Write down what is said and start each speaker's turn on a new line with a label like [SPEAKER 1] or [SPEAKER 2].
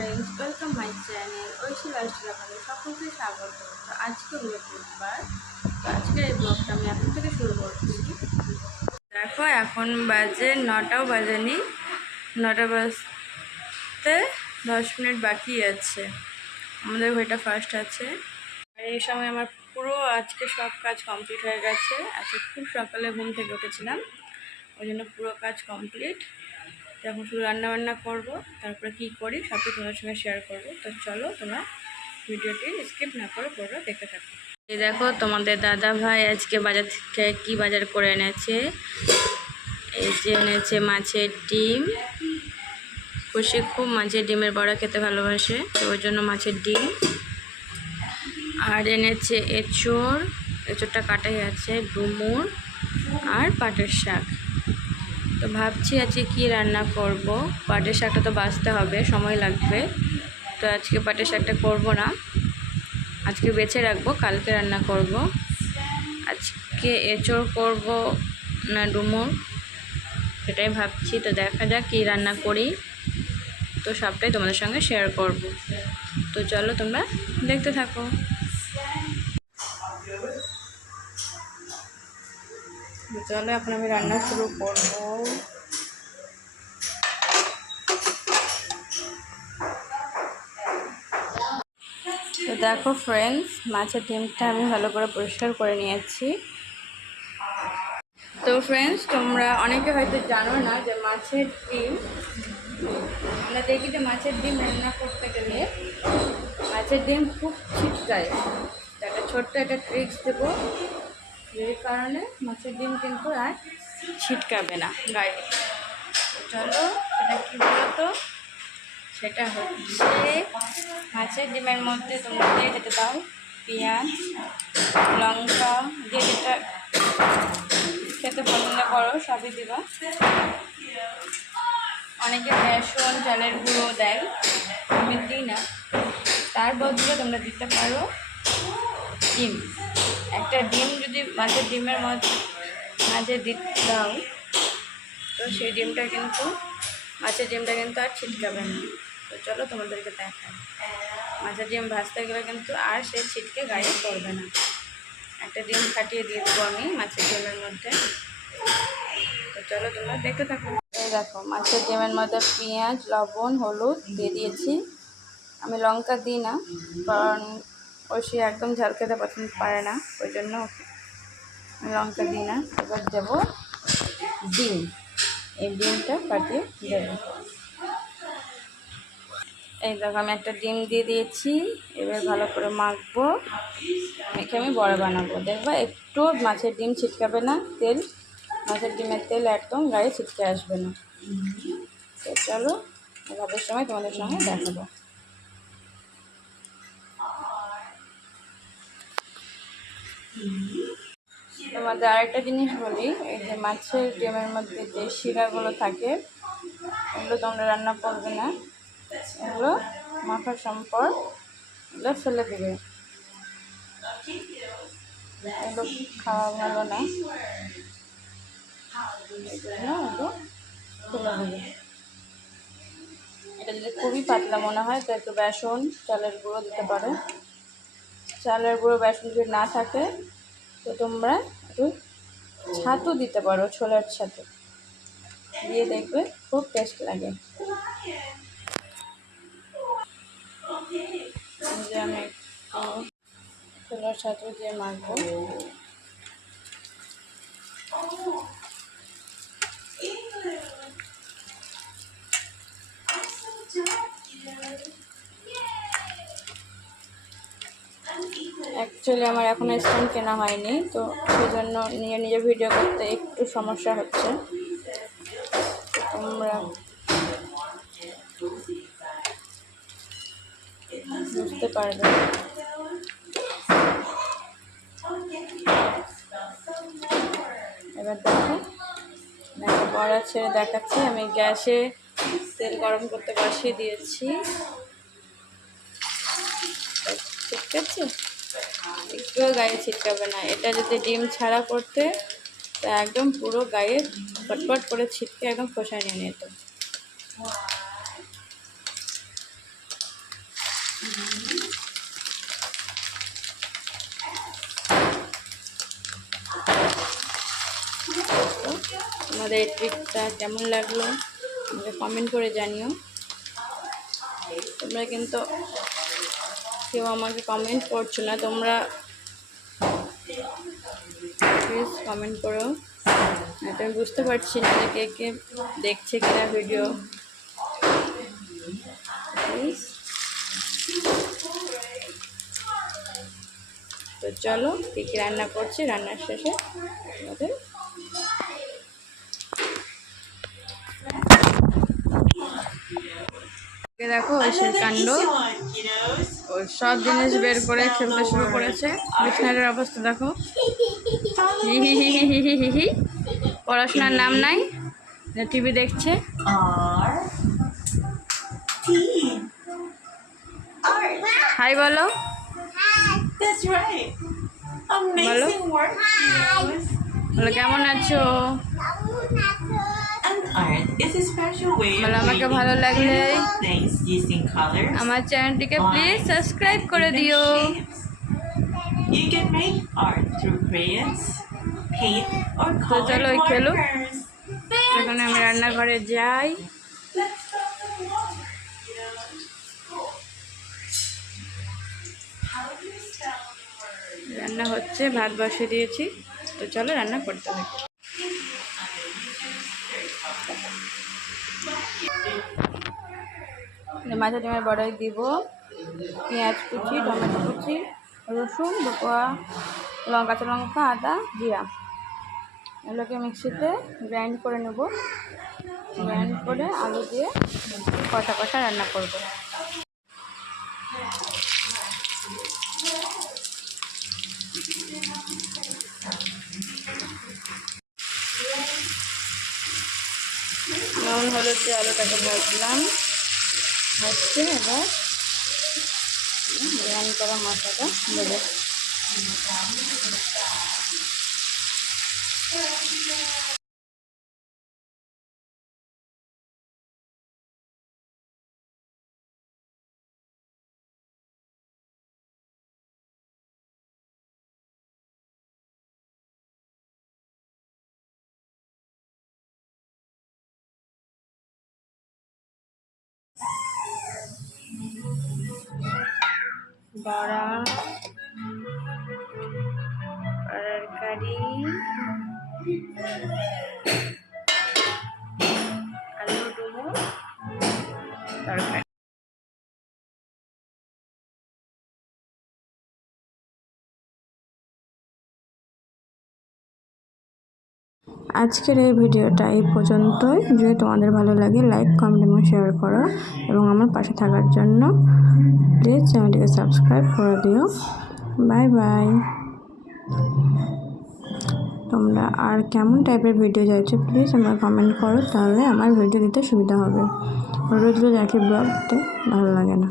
[SPEAKER 1] Friends welcome my channel Aishi lifestyle আপনাদের সকলকে স্বাগত। তো আজকে হলো বুধবার। তো আজকের এই ব্লগটা আমি এখন থেকে শুরু করছি। দেখো, এখন বাজে নটাও বাজেনি। নটা বাজতে দশ মিনিট বাকি আছে। আমাদের ঘড়িটা ফার্স্ট আছে। এই সময় আমার পুরো আজকে সব কাজ কমপ্লিট হয়ে গেছে। আজকে খুব সকালে ঘুম থেকে উঠেছিলাম। ওই জন্য পুরো কাজ কমপ্লিট তো এখন শুধু রান্নাবান্না করব, তারপরে কি করি সবই তোমার সঙ্গে শেয়ার করব। তো চলো তোমরা ভিডিওটি স্কিপ না করে পুরো দেখতে থাকো। এই দেখো তোমাদের দাদা ভাই আজকে বাজার থেকে কী বাজার করে এনেছে? এই যে এনেছে মাছের ডিম। খুশি খুব মাছের ডিমের বড়া খেতে ভালোবাসে, তো ওই জন্য মাছের ডিম। আর এনেছে এঁচোড়, এঁচোড়টা কাটাই আছে, ডুমুর আর পাটের শাক। তো ভাবছি আজকে কি রান্না করব? পাটের শাকটা তো বাঁচতে হবে, সময় লাগবে। তো আজকে পাটের শাকটা করব না। আজকে বেছে রাখব, কালকে রান্না করব। আজকে এঁচড় করব না ডুমুর? সেটাই ভাবছি। তো দেখা যাক কী রান্না করি। তো সবটাই তোমাদের সঙ্গে শেয়ার করব। তো চলো তোমরা দেখতে থাকো। চলো এখন আমি রান্না শুরু করব। তো দেখো ফ্রেন্ডস মাছের ডিমটা আমি ভালো করে পরিষ্কার করে নিয়েছি। তো ফ্রেন্ডস তোমরা অনেকে হয়তো জানো না যে মাছের ডিম, আমরা দেখি যে মাছের ডিম রান্না করতে গেলে মাছের ডিম খুব ছিটকায়। একটা ছোট্ট একটা ট্রিক্স দেবো। যেই কারণে মাছের ডিম কিন্তু আর ছিটকাবে না গায়ে। চলো সেটা কী বলতো? সেটা হচ্ছে মাছের ডিমের মধ্যে তোমরা দিয়ে যেতে দাও। পেঁয়াজ, লঙ্কা, দিয়ে যেটা খেতে পছন্দ করো, সবই দিবা। অনেকে বেসন, চালের গুঁড়ো দেয়। আমি দিই না। তার বদলে তোমরা দিতে পারো ডিম। একটা ডিম যদি মাছের ডিমের মধ্যে মাঝে দাও তো সেই ডিমটা কিন্তু, মাছের ডিমটা কিন্তু আর ছিটকাবে না। তো চলো তোমাদেরকে দেখাই। মাছের ডিম ভাজতে গেলে কিন্তু আর সে ছিটকে গায়ে পড়বে না। একটা ডিম ফাটিয়ে দিয়ে দেবো আমি মাছের ডিমের মধ্যে। তো চলো তোমরা দেখতে থাকো। এই দেখো, মাছের ডিমের মধ্যে পেঁয়াজ, লবণ, হলুদ দিয়ে দিয়েছি। আমি লঙ্কা দিই না, কারণ ওই সে একদম ঝাল খেতে পছন্দ পারে না, ওই জন্য লঙ্কা দিই না। এবার দেবো ডিম। এই ডিমটা ফাটিয়ে দেবো। এই দেখো, আমি একটা ডিম দিয়ে দিয়েছি। এবার ভালো করে মাখবো। মেখে আমি বড় বানাবো। দেখবা, একটু মাছের ডিম ছিটকাবে না তেল। মাছের ডিমের তেল একদম গায়ে ছিটকে আসবে না। তো চলো ভাবের সময় তোমাদের সঙ্গে দেখাবো। তোমাদের আরেকটা জিনিস বলি, এই যে মাছের ডিমের মধ্যে যে শিরাগুলো থাকে, এগুলো তোমরা রান্না করবে না। এগুলো মাখার সম্পর, এগুলো ফেলে দেবে। এগুলো খাওয়া ভালো না। এগুলো ফেলে দেবে। এটা যদি খুবই পাতলা মনে হয়, তো একটু বেসন, চালের গুঁড়ো দিতে পারো। চালের গুঁড়ো বেসন যদি না থাকে, তো তোমরা একটু ছাতু দিতে পারো ছোলার ছাতু। দিয়ে দেখবে খুব টেস্ট লাগে। আমি ছোলার ছাতু দিয়ে মাখবো। অ্যাকচুয়ালি আমার এখনও স্ট্যান্ড কেনা হয়নি, তো সেই জন্য নিজে নিজে ভিডিও করতে একটু সমস্যা হচ্ছে। তোমরা বুঝতে পারবে। এবার দেখো বড়া ছেড়ে দেখাচ্ছি। আমি গ্যাসে তেল গরম করতে বসিয়ে দিয়েছি। ঠিক আছে একটুও গায়ে ছিটকাবে না। এটা যদি ডিম ছাড়া করতে, তা একদম পুরো গায়ে ফটফট করে ছিটকে একদম খোসায় নিয়ে নিত। আমাদের এই ট্রিপটা কেমন লাগল? আমাকে কমেন্ট করে জানিও। তোমরা কিন্তু কেউ আমাকে কমেন্ট করছ না। তোমরা প্লিজ কমেন্ট করো। এটা আমি বুঝতে পারছি না যে কে কে দেখছে কিনা ভিডিও প্লিজ তো চলো, কে কে রান্না করছে, রান্নার শেষে আমাদের দেখো ওষুধ কাণ্ড। ও সব জিনিস বের করে খেলতে শুরু করেছে। বিছনারের অবস্থা দেখো। পড়াশোনার নাম নাই টিভি দেখছে। হাই বলো।
[SPEAKER 2] বলো।
[SPEAKER 1] বলো কেমন আছো? আমাকে ভালো লাগলে। আমার চ্যানেলটিকে প্লিজ সাবস্ক্রাইব করে দিও।
[SPEAKER 2] You can make art through crayons, paint, or colored markers.
[SPEAKER 1] এখন আমি রান্নাঘরে যাই? রান্না হচ্ছে ভাত বসিয়ে দিয়েছি তো চলো রান্না করতে থাকি মাথা ডিমের বড়াই দিব পেঁয়াজ কুচি টমেটো কুচি রসুন লঙ্কা লঙ্কা, আদা, জিরা। এগুলোকে মিক্সিতে গ্রাইন্ড করে নেব। গ্রাইন্ড করে আলু দিয়ে কষা কষা রান্না করব। নুন, হলুদ দিয়ে আলুটাকে ভাজলাম। ভাজছে এবার ಬಿರಿಯಾನಿ ಥರ ಮಾಡೋದು ಬೆಳೆ বড়া বড়ার আজকের এই ভিডিওটা এই পর্যন্তই। যদি তোমাদের ভালো লাগে লাইক কমেন্ট এবং শেয়ার করো এবং আমার পাশে থাকার জন্য প্লিজ চ্যানেলটিকে সাবস্ক্রাইব করে দিও। বাই বাই তোমরা আর কেমন টাইপের ভিডিও চাইছো প্লিজ আমার কমেন্ট করো, তাহলে আমার ভিডিও দিতে সুবিধা হবে। রোজ রোজ একই ব্লগ দিতে ভালো লাগে না।